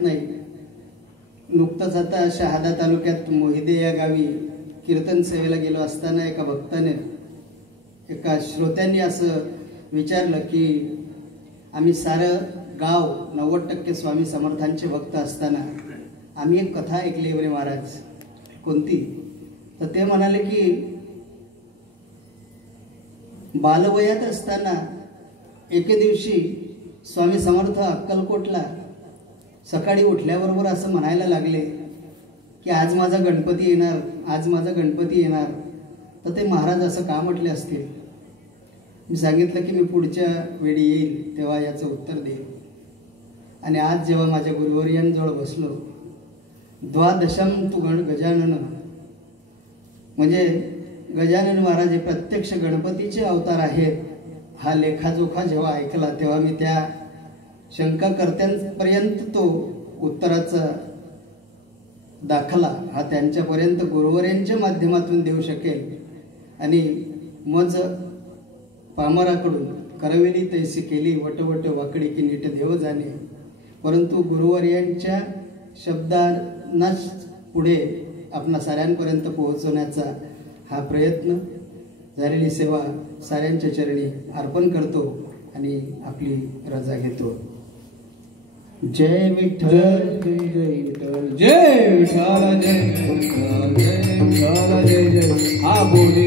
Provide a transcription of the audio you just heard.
नाही। नुकतंच आता शहादा तालुक्यात मोहिदे या गावी कीर्तन सेवेला गेलो असताना एका भक्ताने एका श्रोत्यांनी असं विचारलं की आम्ही सारं गाव 90% स्वामी समर्थांचे भक्त असताना आम्ही एक कथा ऐकली बरे महाराज, कोणती? तर ते म्हणाले की बालवयात असताना एके दिवशी स्वामी समर्थ अक्कलकोटला सकाळी उठल्याबरोबर असं म्हणायला लागले की आज माझा गणपती येणार, आज माझा गणपती येणार। तर ते महाराज असं का म्हटले असतील? मी सांगितलं की मी पुढच्या वेळी येईल तेव्हा याचं उत्तर देईल। आणि आज जेव्हा माझ्या गुरुवर्यांजवळ बसलो, द्वादशम तू गजानन, म्हणजे गजानन महाराज हे प्रत्यक्ष गणपतीचे अवतार आहेत, हा लेखाजोखा जेव्हा ऐकला तेव्हा मी त्या शंकाकर्त्यांपर्यंत तो उत्तराचा दाखला हा त्यांच्यापर्यंत गुरुवर्यांच्या माध्यमातून देऊ शकेल। आणि मज पामराकडून करवेली तैसी केली वटवट वाकडी की नीट देव जाणे, परंतु गुरुवर्यांच्या शब्दांना पुढे आपणा साऱ्यांपर्यंत पोहोचवण्याचा हा प्रयत्न, झालेली सेवा साऱ्यांच्या चरणी अर्पण करतो आणि आपली रजा घेतो। जय विठ्ठल, जय विठ्ठल, जय विठ्ठल, जय विठ्ठल, जय विठ्ठल, जय जय। हा बोली